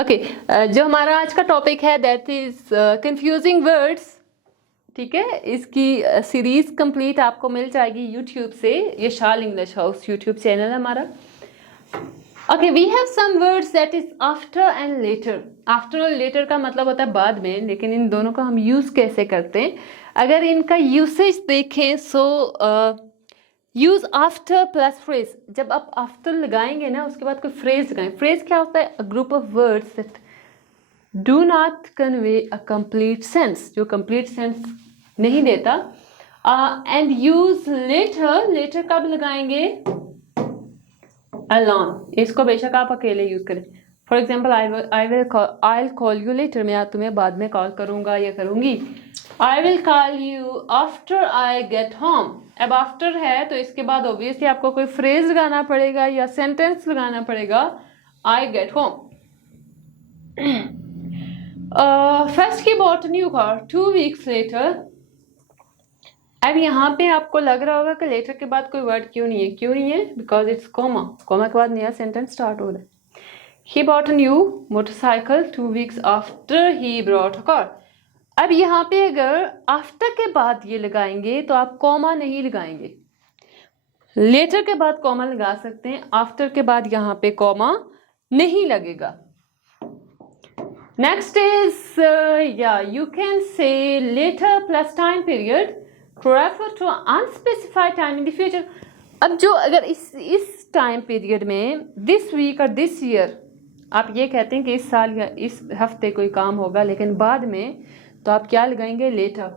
Okay जो हमारा आज का टॉपिक है दैट इज कंफ्यूजिंग वर्ड्स। ठीक है, इसकी सीरीज कंप्लीट आपको मिल जाएगी यूट्यूब से। ये Shal English house YouTube channel है हमारा। Okay, we have some words that is after and later. After और लेटर का मतलब होता है बाद में, लेकिन इन दोनों का हम यूज कैसे करते हैं। अगर इनका यूसेज देखें सो यूज आफ्टर प्लस फ्रेज। जब आप आफ्टर लगाएंगे ना, उसके बाद कोई फ्रेज लगाएं। फ्रेज क्या होता है? A group of words that do not convey a complete sense, जो कंप्लीट सेंस नहीं देता। And use letter. लेटर कब लगाएंगे? अलोन। इसको बेशक आप अकेले यूज करें। For example I call you later. मैं तुम्हें बाद में कॉल करूंगा या करूंगी। I will call you after I get home. अब आफ्टर है तो इसके बाद ऑब्वियसली आपको कोई फ्रेज लगाना पड़ेगा या सेंटेंस लगाना पड़ेगा। I get home. फर्स्ट की bought new car 2 weeks later. अब यहाँ पे आपको लग रहा होगा कि लेटर के बाद कोई वर्ड क्यों नहीं है। क्यों नहीं है? Because it's comma. कॉमा के बाद नया सेंटेंस स्टार्ट हो रहा है। He bought a new motorcycle 2 weeks after he brought a car. अब यहाँ पे अगर आफ्टर के बाद ये लगाएंगे तो आप कॉमा नहीं लगाएंगे। लेटर के बाद कॉमा लगा सकते हैं, आफ्टर के बाद यहाँ पे कॉमा नहीं लगेगा। Next is you can say later plus time period refer to unspecified time in the future। अब जो अगर इस टाइम पीरियड में दिस वीक और दिस ईयर आप ये कहते हैं कि इस साल या इस हफ्ते कोई काम होगा, लेकिन बाद में, तो आप क्या लगाएंगे? Later.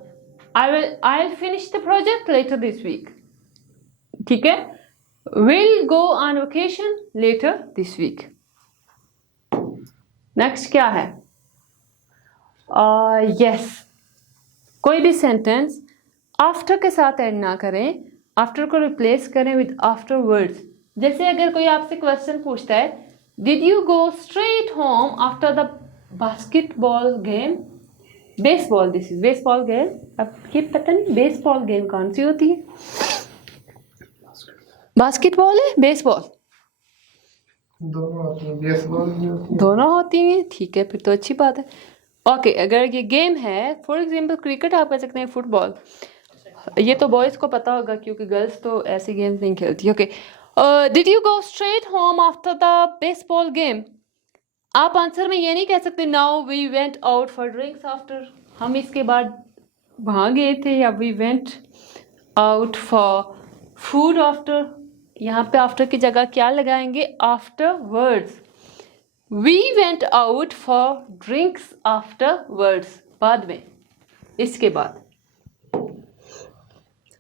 I will finish the project later this week. ठीक है। Will go on vacation later this week. Next क्या है? यस, कोई भी सेंटेंस आफ्टर के साथ ऐड ना करें, आफ्टर को रिप्लेस करें विद आफ्टर वर्ड्स। जैसे अगर कोई आपसे क्वेश्चन पूछता है, did you go straight home after the basketball game? Baseball, this is baseball game. अब ये पता नहीं बेसबॉल गेम कौन सी होती है। बास्केटबॉल है, बेसबॉल दोनों होती हैं, बेसबॉल भी होती है। दोनों होती हैं। ठीक है, फिर तो अच्छी बात है। ओके, अगर ये गेम है, फॉर एग्जाम्पल क्रिकेट आप कह सकते हैं, फुटबॉल। ये तो बॉयज़ को पता होगा क्योंकि गर्ल्स तो ऐसी गेम्स नहीं खेलती। Okay, did you go straight home after the baseball game? आप आंसर में ये नहीं कह सकते now we went out for drinks after. हम इसके बाद वहाँ गए थे, या we went out for food after. यहाँ पे आफ्टर की जगह क्या लगाएंगे? Afterwards. We went out for drinks afterwards, बाद में, इसके बाद।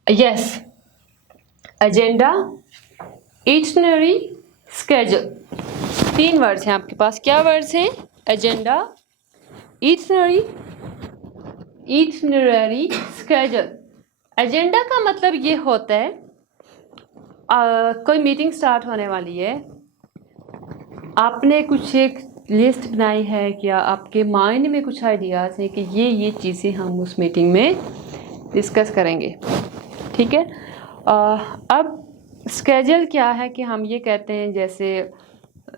Yes, agenda, itinerary, schedule. 3 words हैं आपके पास। क्या वर्ड्स हैं? Agenda, itinerary, schedule. एजेंडा का मतलब ये होता है कोई मीटिंग स्टार्ट होने वाली है, आपने कुछ एक लिस्ट बनाई है, या आपके माइंड में कुछ आइडियाज़ हैं कि ये चीज़ें हम उस मीटिंग में डिस्कस करेंगे। ठीक है। अब स्केड्यूल क्या है कि हम ये कहते हैं, जैसे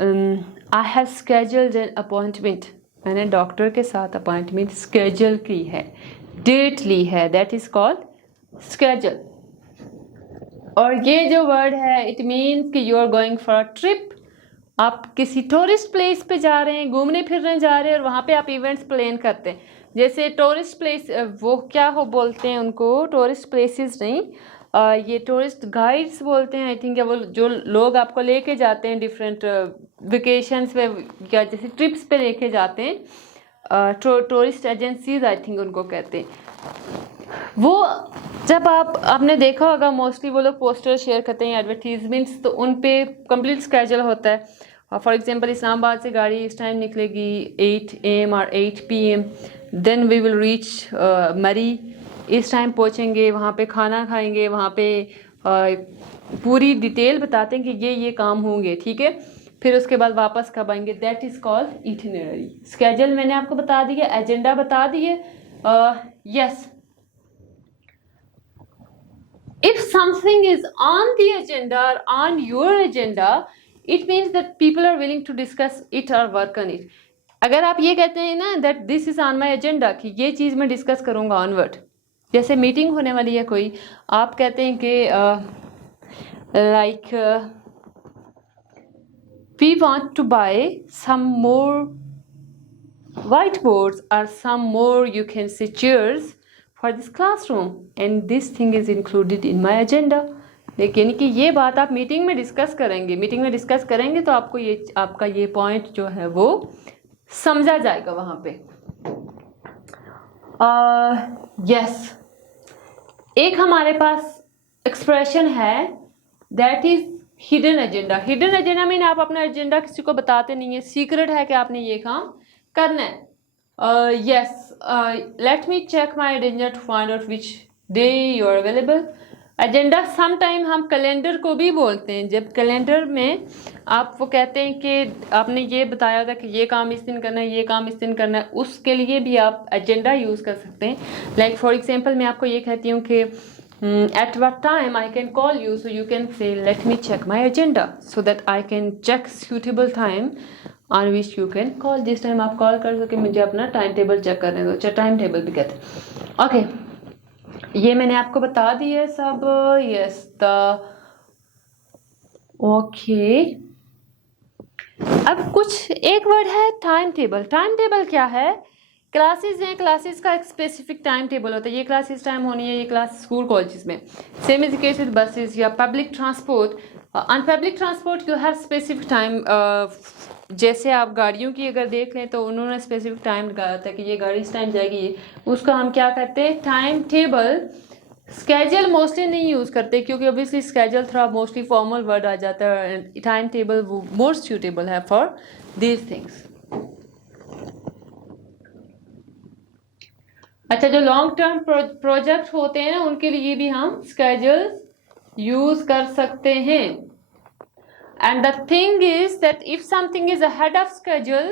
I have scheduled an appointment. मैंने डॉक्टर के साथ अपॉइंटमेंट स्केड्यूल की है, डेट ली है, दैट इज़ कॉल्ड स्केड्यूल। और ये जो वर्ड है, इट मीन्स कि you are going for a trip. आप किसी टूरिस्ट प्लेस पे जा रहे हैं, घूमने फिरने जा रहे हैं, और वहाँ पे आप इवेंट्स प्लान करते हैं। जैसे टूरिस्ट प्लेस, वो क्या हो बोलते हैं उनको, टूरिस्ट प्लेसेस नहीं, ये टूरिस्ट गाइड्स बोलते हैं आई थिंक। वो जो लोग आपको लेके जाते हैं डिफरेंट वेकेशंस पे, या जैसे ट्रिप्स पे लेके जाते हैं, टूरिस्ट एजेंसीज आई थिंक उनको कहते हैं। वो जब आपने देखा होगा मोस्टली वो लोग पोस्टर शेयर करते हैं, एडवर्टीजमेंट्स, तो उन पे कंप्लीट स्केड्यूल होता है। फॉर एग्जांपल इस्लामाबाद से गाड़ी इस टाइम निकलेगी 8 AM और 8 PM, then we will reach Murree. इस टाइम पहुंचेंगे, वहाँ पे खाना खाएंगे, वहाँ पे पूरी डिटेल बताते हैं कि ये काम होंगे। ठीक है, फिर उसके बाद वापस कब आएंगे, that is called itinerary. Schedule मैंने आपको बता दिया, एजेंडा बता दिए। Yes, if something is on the agenda or on your agenda, it means that people are willing to discuss it or work on it. अगर आप ये कहते हैं ना that this is on my agenda, कि ये चीज़ मैं डिस्कस करूँगा ऑनवर्ड, जैसे मीटिंग होने वाली है कोई, आप कहते हैं कि like we want to buy some more whiteboards or some more you can say chairs for this classroom and this thing is included in my agenda. लेकिन कि ये बात आप मीटिंग में डिस्कस करेंगे, मीटिंग में डिस्कस करेंगे तो आपको ये आपका ये पॉइंट जो है वो समझा जाएगा वहाँ पे। यस, एक हमारे पास एक्सप्रेशन है that is hidden agenda. Hidden agenda mean आप अपना एजेंडा किसी को बताते नहीं है, सीक्रेट है कि आपने ये काम करना है। Yes, let me check my agenda to find out which day you are available. Agenda sometime हम कैलेंडर को भी बोलते हैं। जब कैलेंडर में आप वो कहते हैं कि आपने ये बताया था कि ये काम इस दिन करना है, ये काम इस दिन करना है, उसके लिए भी आप एजेंडा यूज़ कर सकते हैं। लाइक फॉर एग्जांपल मैं आपको ये कहती हूँ कि at what time I can call you, so you can say let me check my agenda so that I can check suitable time on which you can call। जिस time आप call कर सके मुझे अपना टाइम टेबल चेक करने दो, चाहे time table भी कहते हैं। ओके, ये मैंने आपको बता दिया है सब। यस द ओके, अब कुछ एक वर्ड है टाइम टेबल। टाइम टेबल क्या है? क्लासेस हैं, क्लासेस का एक स्पेसिफिक टाइम टेबल होता है, ये क्लास इस टाइम होनी है, ये क्लास स्कूल कॉलेजेस में। Same is case with buses या public transport. On public transport you have specific time. जैसे आप गाड़ियों की अगर देख लें तो उन्होंने स्पेसिफिक टाइम लगाया था कि ये गाड़ी इस टाइम जाएगी, ये उसका हम क्या करते हैं टाइम टेबल। स्केजल मोस्टली नहीं यूज़ करते क्योंकि ऑब्वियसली स्केजल थोड़ा मोस्टली फॉर्मल वर्ड आ जाता है, टाइम टेबल वो मोर सूटेबल है फॉर दीज थिंग्स। अच्छा, जो लॉन्ग टर्म प्रोजेक्ट होते हैं ना उनके लिए भी हम स्केड्यूल यूज कर सकते हैं। And the thing is that if something is ahead of schedule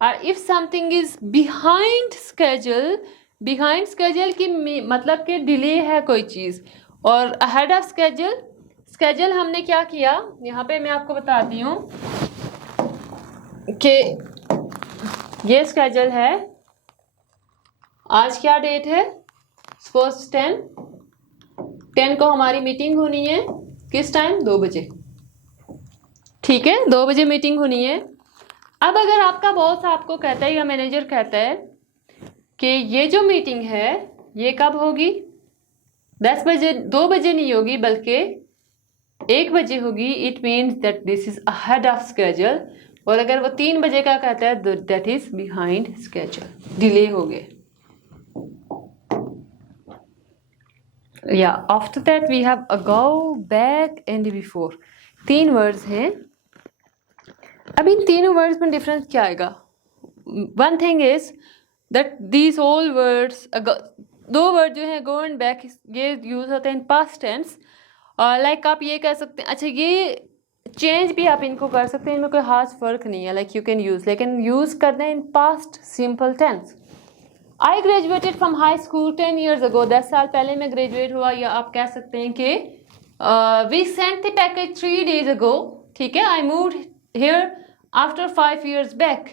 और if something is behind schedule, behind schedule की मतलब कि डिले है कोई चीज़, और अहेड ऑफ स्केड्यूल, स्केड्यूल हमने क्या किया यहाँ पे मैं आपको बताती हूँ कि ये स्केड्यूल है। आज क्या डेट है? सपोज 10 को हमारी मीटिंग होनी है, किस टाइम? 2 बजे। ठीक है, 2 बजे मीटिंग होनी है। अब अगर आपका बॉस आपको कहता है या मैनेजर कहता है कि ये जो मीटिंग है ये कब होगी? 10 बजे, 2 बजे नहीं होगी बल्कि 1 बजे होगी, it means that this is ahead of schedule. और अगर वो 3 बजे का कहता है that is behind schedule, delay हो गए। Yeah, after that we have ago, back and before। 3 words हैं। अब इन तीनों वर्ड्स में डिफरेंस क्या आएगा? One thing is that these all words, 2 word जो हैं गो एंड बैक, ये यूज होते हैं इन पास्ट टेंस। लाइक आप ये कह सकते हैं, अच्छा ये चेंज भी आप इनको कर सकते हैं, इनमें कोई खास फर्क नहीं है, लाइक यू कैन यूज, लेकिन यूज करना है in past simple tense. I graduated from high school 10 years ago। 10 साल पहले मैं ग्रेजुएट हुआ, या आप कह सकते हैं कि we sent the package 3 days ago। ठीक है, I moved here after 5 years back.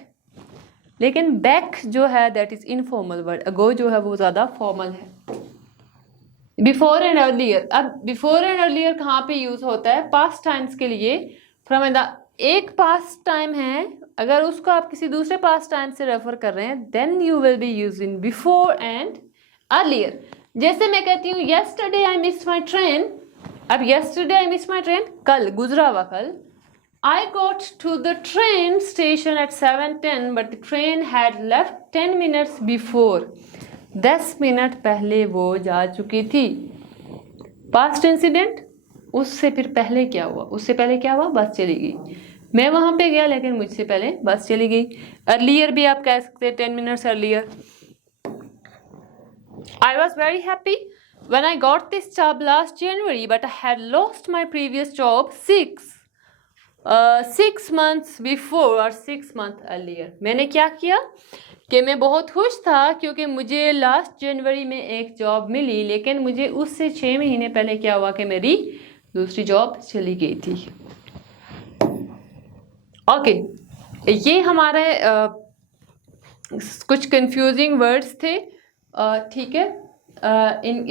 लेकिन बैक जो है that is informal word, ago जो है वो ज़्यादा फॉर्मल है। बिफोर एंड अर्लियर, अब बिफोर एंड अर्लियर कहाँ पे यूज होता है? पास्ट टाइम्स के लिए। फ्रॉम एक पास्ट टाइम है, अगर उसको आप किसी दूसरे पास्ट टाइम से रेफर कर रहे हैं then you will be using before and earlier. जैसे मैं कहती हूँ yesterday I missed my train. अब yesterday I missed my train, कल, गुजरा हुआ कल। I got to the train station at 7:10 but the train had left 10 minutes before. 10 minute पहले वो जा चुकी थी। पास्ट इंसिडेंट, उससे फिर पहले क्या हुआ? उससे पहले क्या हुआ? बस चली गई। मैं वहाँ पे गया लेकिन मुझसे पहले बस चली गई। अर्लियर भी आप कह सकते हैं 10 minutes earlier. I was very happy when I got this job last January but I had lost my previous job 6 months before or 6 months earlier। मैंने क्या किया कि मैं बहुत खुश था क्योंकि मुझे लास्ट जनवरी में एक जॉब मिली, लेकिन मुझे उससे 6 महीने पहले क्या हुआ कि मेरी दूसरी जॉब चली गई थी। ओके, ये हमारे कुछ कंफ्यूजिंग वर्ड्स थे, ठीक है।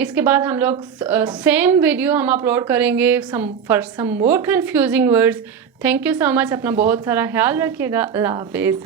इसके बाद हम लोग सेम वीडियो हम अपलोड करेंगे for some more confusing words. Thank you so much, अपना बहुत सारा ख्याल रखिएगा। अल्लाह हाफिज़।